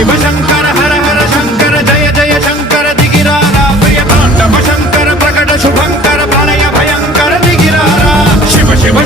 शिव शंकर हर हर शंकर जय जय शंकर दिगिरारा प्रिय तांडव शंकर प्रकट शुभंकर प्रलय भयंकर दिगिरारा शिव शिव